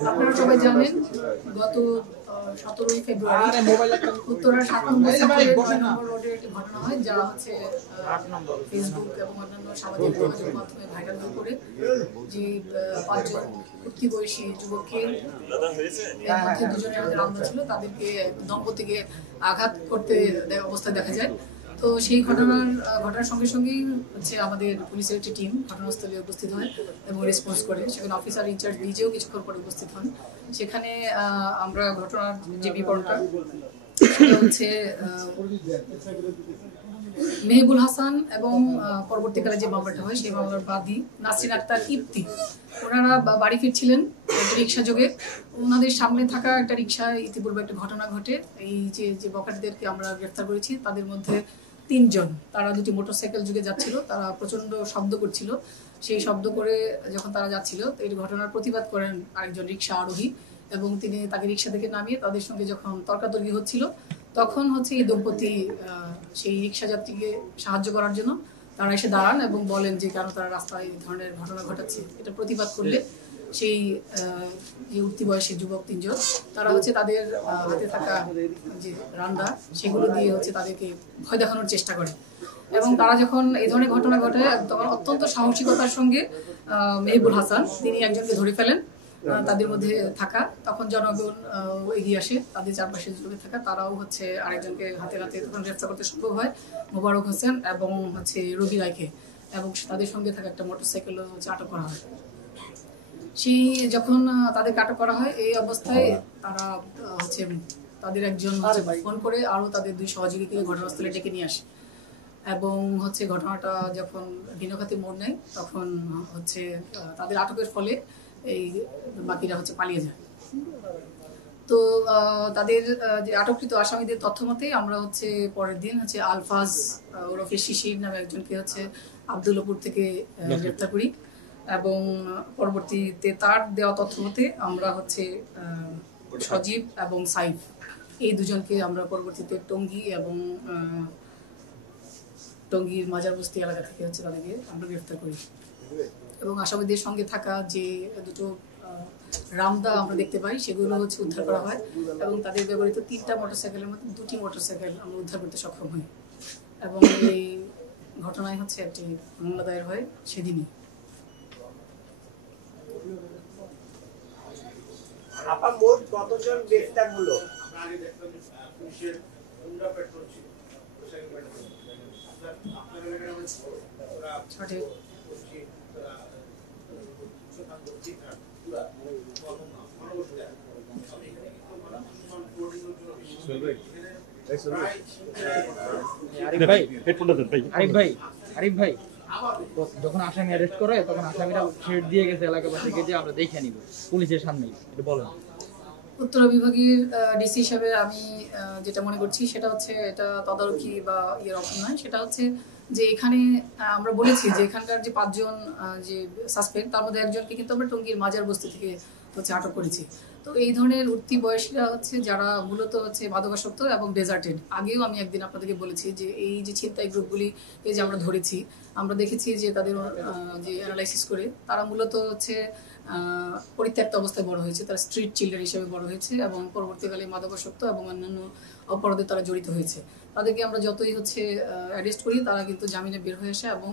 আপনারা সবাই জানেন গত 17 ফেব্রুয়ারি উত্তরার 7 নম্বর সেক্টরের 9 নম্বর রোডে একটি ঘটনা হয়, যা হচ্ছে ফেসবুক এবং অন্যান্য সামাজিক যোগাযোগ মাধ্যমে ভাইরাল হয়ে পড়ে। যে 5 জন উঠতি বয়সী যুবককে, এর মধ্যে 2 জনের হাতে রামদা ছিল, তাদেরকে দম্পতিকে আঘাত করতে অবস্থায় দেখা যায়। তো সেই ঘটনার সঙ্গে সঙ্গেই হচ্ছে আমাদের পুলিশের একটি টিম ঘটনাস্থলে উপস্থিত হয় এবং রেসপন্স করে। সেখানে অফিসার ইনচার্জ নিজেও কিছুক্ষণ পরে উপস্থিত হন। সেখানে আমরা ঘটনার যে বিবরণটা সেটা হচ্ছে মেহবুল হাসান এবং পরবর্তীকালে যে মামলাটা হয় সেই মামলার বাদী নাসরিন আক্তার ইপ্তি, ওনারা বাড়ি ফিরছিলেন রিক্সা যোগে। ওনাদের সামনে থাকা একটা রিক্সায় ইতিপূর্বে একটা ঘটনা ঘটে। এই যে বখাটেদেরকে আমরা গ্রেফতার করেছি, তাদের মধ্যে 3 জন, তারা 2টি মোটরসাইকেল যুগে যাচ্ছিল। তারা প্রচন্ড শব্দ করছিল। সেই শব্দ করে যখন তারা যাচ্ছিল, এই ঘটনার প্রতিবাদ করেন আরেকজন রিক্সা আরোহী এবং তিনি তাকে রিক্সা থেকে নামিয়ে তাদের সঙ্গে যখন তর্কাতর্কি হচ্ছিল, তখন হচ্ছে এই দম্পতি সেই রিক্সা যাত্রীকে সাহায্য করার জন্য তারা এসে দাঁড়ান এবং বলেন যে কেন তারা রাস্তায় এই ধরনের ঘটনা ঘটাচ্ছে। এটা প্রতিবাদ করলে সেই যে উঠতি বয়সী যুবক 3 জন, তারা হচ্ছে তাদের হাতে থাকা যে রান্দা সেগুলো দিয়ে হচ্ছে তাদেরকে ভয় দেখানোর চেষ্টা করে। এবং তারা যখন এই ধরনের ঘটনা ঘটে, তখন অত্যন্ত সাহসিকতার সঙ্গে মেহবুল হাসান তিনি একজনকে ধরে ফেলেন তাদের মধ্যে থাকা। তখন জনগণ এগিয়ে আসে, তাদের চারপাশে জুড়ে থাকা তারাও হচ্ছে আরেকজনকে হাতে হাতে তখন গ্রেফতার করতে সম্ভব হয়, মোবারক হোসেন এবং হচ্ছে রবি রায়কে, এবং তাদের সঙ্গে থাকা একটা মোটরসাইকেলও হচ্ছে আটক করা হয়। সেই যখন তাদেরকে আটক করা হয়, এই অবস্থায় তারা হচ্ছে তাদের একজন ফোন করে আরো তাদের 2 সহযোগীকে ঘটনাস্থলে ডেকে নিয়ে আসে এবং হচ্ছে ঘটনাটা যখন ভিন্নঘাতী মোড় নেয়, তখন হচ্ছে তাদের আটকের ফলে এই বাকিরা হচ্ছে পালিয়ে যায়। তো তাদের যে আটককৃত আসামিদের তথ্য মতে আমরা হচ্ছে পরের দিন হচ্ছে আলফাজ ওরফে শিশির নামে একজনকে হচ্ছে আব্দুল্লাপুর থেকে গ্রেফতার করি এবং পরবর্তীতে তার দেওয়া তথ্য মতে আমরা হচ্ছে সজীব এবং সাইফ, এই 2 জনকে আমরা পরবর্তীতে টঙ্গীর মাজারবস্তি এলাকা থেকে হচ্ছে তাদেরকে আমরা গ্রেফতার করি। এবং আসামিদের সঙ্গে থাকা যে 2টো রামদা আমরা দেখতে পাই, সেগুলো হচ্ছে উদ্ধার করা হয় এবং তাদের ব্যবহৃত 3টা মোটরসাইকেলের মধ্যে 2টি মোটরসাইকেল আমরা উদ্ধার করতে সক্ষম হই এবং এই ঘটনায় হচ্ছে একটি মামলা দায়ের হয় সেদিনই। আপা মোট কতজন গ্রেফতার হলো? আরিফ ভাই, যখন আসামি অ্যারেস্ট করে তখন আসামিরা শেড দিয়ে গেছে এলাকাবাসীকে যে আমরা দেখে নিব পুলিশের সামনেই, এটা বলেন। উত্তরা বিভাগের ডিসি হিসাবে আমি যেটা মনে করছি সেটা হচ্ছে এটা তদারকি বা ইয়ের অপশন নয়, সেটা হচ্ছে যে এখানে আমরা বলেছি যে এখানকার যে 5 জন যে সাসপেক্ট, তার মধ্যে একজনকে কিন্তু আমরা টঙ্গীর মাজার বস্তি থেকে হচ্ছে আটক করেছি। তো এই ধরনের উঠতি বয়সীরা হচ্ছে যারা মূলত হচ্ছে মাদকাসক্ত এবং ডেজার্টেড। আগেও আমি একদিন আপনাদেরকে বলেছি যে এই যে ছিনতাই গ্রুপগুলি এই যে আমরা ধরেছি, আমরা দেখেছি যে তাদের যে অ্যানালাইসিস করে তারা মূলত হচ্ছে পরিত্যক্ত অবস্থায় বড় হয়েছে, তারা স্ট্রিট চিলড্রেন হিসেবে বড় হয়েছে এবং পরবর্তীকালে মাদকাসক্ত এবং অন্যান্য অপরাধে তারা জড়িত হয়েছে। তাদেরকে আমরা যতই হচ্ছে অ্যারেস্ট করি, তারা কিন্তু জামিনে বের হয়ে আসে এবং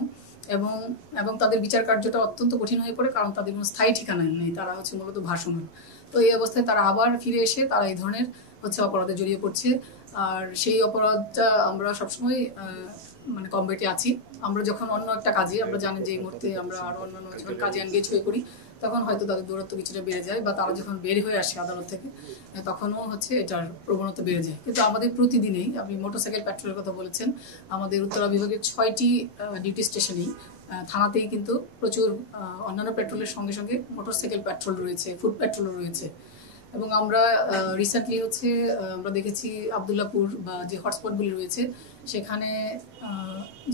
এবং এবং তাদের বিচার কার্যটা অত্যন্ত কঠিন হয়ে পড়ে, কারণ তাদের কোনো স্থায়ী ঠিকানা নেই, তারা হচ্ছে মূলত ভাসমান। তো এই অবস্থায় তারা আবার ফিরে এসে তারা এই ধরনের হচ্ছে অপরাধে জড়িয়ে পড়ছে। আর সেই অপরাধটা আমরা সবসময় মানে কমবেটে আছি। আমরা যখন অন্য একটা কাজে, আমরা জানি যে এই মুহূর্তে আমরা আরো অন্যান্য যখন কাজে এনগেজ হয়ে পড়ি, তখন হয়তো তাদের দূরত্ব কিছুটা বেড়ে যায়, বা তারা যখন বের হয়ে আসে আদালত থেকে তখনও হচ্ছে এটার প্রবণতা বেড়ে যায়। কিন্তু আমাদের প্রতিদিনেই, আপনি মোটরসাইকেল পেট্রোলের কথা বলেছেন, আমাদের উত্তরা বিভাগের 6টি ডিউটি স্টেশনেই থানাতেই কিন্তু প্রচুর অন্যান্য পেট্রোলের সঙ্গে সঙ্গে মোটরসাইকেল পেট্রোল রয়েছে, ফুড পেট্রোলও রয়েছে। এবং আমরা রিসেন্টলি হচ্ছে আমরা দেখেছি আব্দুল্লাপুর বা যে হটস্পটগুলি রয়েছে সেখানে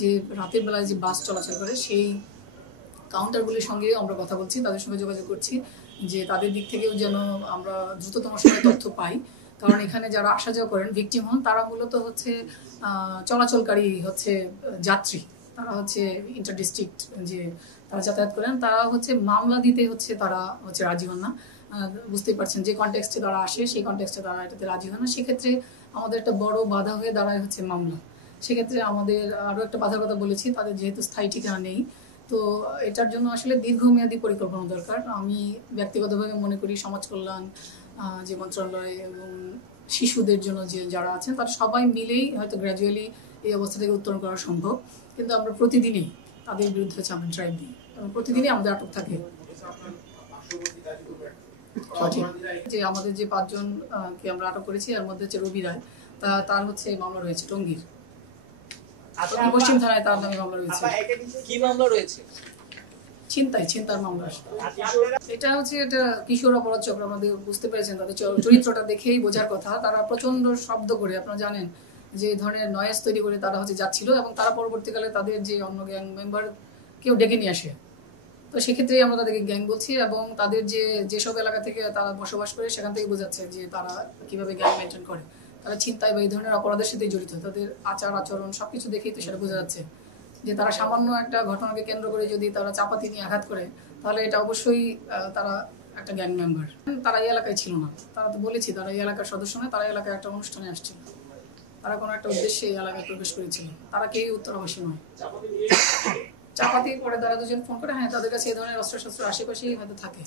যে রাতের বেলায় যে বাস চলাচল করে, সেই কাউন্টারগুলির সঙ্গে আমরা কথা বলছি, তাদের সঙ্গে যোগাযোগ করছি যে তাদের দিক থেকেও যেন আমরা দ্রুততম সময়ে তথ্য পাই। কারণ এখানে যারা আসা যাওয়া করেন, ভিকটিম হন, তারা মূলত হচ্ছে চলাচলকারী হচ্ছে যাত্রী, তারা হচ্ছে ইন্টার ডিস্ট্রিক্ট যে তারা যাতায়াত করেন, তারা হচ্ছে মামলা দিতে হচ্ছে তারা হচ্ছে রাজি হন না। বুঝতেই পারছেন যে কনটেক্সটে তারা আসে সেই কনটেক্সটে তারা এটাতে রাজি হয় না। সেক্ষেত্রে আমাদের একটা বড় বাধা হয়ে দাঁড়ায় হচ্ছে মামলা। সেক্ষেত্রে আমাদের আরও একটা বাধার কথা বলেছি, তাদের যেহেতু স্থায়ী ঠিকানা নেই, তো এটার জন্য আসলে দীর্ঘমেয়াদী পরিকল্পনা দরকার। আমি ব্যক্তিগতভাবে মনে করি সমাজ কল্যাণ যে মন্ত্রণালয় এবং শিশুদের জন্য যে যারা আছেন তারা সবাই মিলেই হয়তো গ্র্যাজুয়ালি এই অবস্থা থেকে উত্তরণ করা সম্ভব, কিন্তু আমরা প্রতিদিনই তাদের বিরুদ্ধে হচ্ছে আমরা ড্রাইভ দিই এবং প্রতিদিনই আমাদের আটক থাকে। যে আমাদের যে 5 জন কে আমরা আটক করেছি এর মধ্যে হচ্ছে রবি রায়, তার হচ্ছে মামলা রয়েছে টঙ্গীর পশ্চিম থানায়, তার নামে মামলা রয়েছে। কি মামলা রয়েছে? ছিনতার মামলা। এটা হচ্ছে এটা কিশোর অপরাধ চক্র। আমাদের বুঝতে পেরেছেন তাদের চরিত্রটা দেখেই বোঝার কথা। তারা প্রচন্ড শব্দ করে, আপনারা জানেন যে ধরনের নয়েজ তৈরি করে তারা হচ্ছে যাচ্ছিল এবং তারা পরবর্তীকালে তাদের যে অন্য গ্যাং মেম্বার কেউ ডেকে নিয়ে আসে। তো সেক্ষেত্রে আমরা তাদেরকে গ্যাং বলছি এবং তাদের যেসব এলাকা থেকে তারা বসবাস করে সেখান থেকে বোঝাচ্ছে যে তারা কিভাবে গ্যাং মেনটেন করে। তারা ছিনতাই বা এই ধরনের অপরাধের সাথে জড়িত। তাদের আচার আচরণ সবকিছু দেখেই তো সেটা বোঝা যাচ্ছে যে তারা সামান্য একটা ঘটনাকে কেন্দ্র করে যদি তারা চাপাতি নিয়ে আঘাত করে তাহলে এটা অবশ্যই তারা একটা গ্যাং মেম্বার। তারা এই এলাকায় ছিল না, তারা তো বলেছি তারা এই এলাকার সদস্য নয়, তারা এলাকায় একটা অনুষ্ঠানে আসছিল, তারা কোনো একটা উদ্দেশ্যে এই এলাকায় প্রবেশ করেছিল, তারা কেউই উত্তরাবাসী নয়। চাপাতি পরে তারা দুজন ফোন করে, হ্যাঁ তাদের কাছে এই ধরনের অস্ত্র শস্ত্র আশেপাশেই হয়তো থাকে।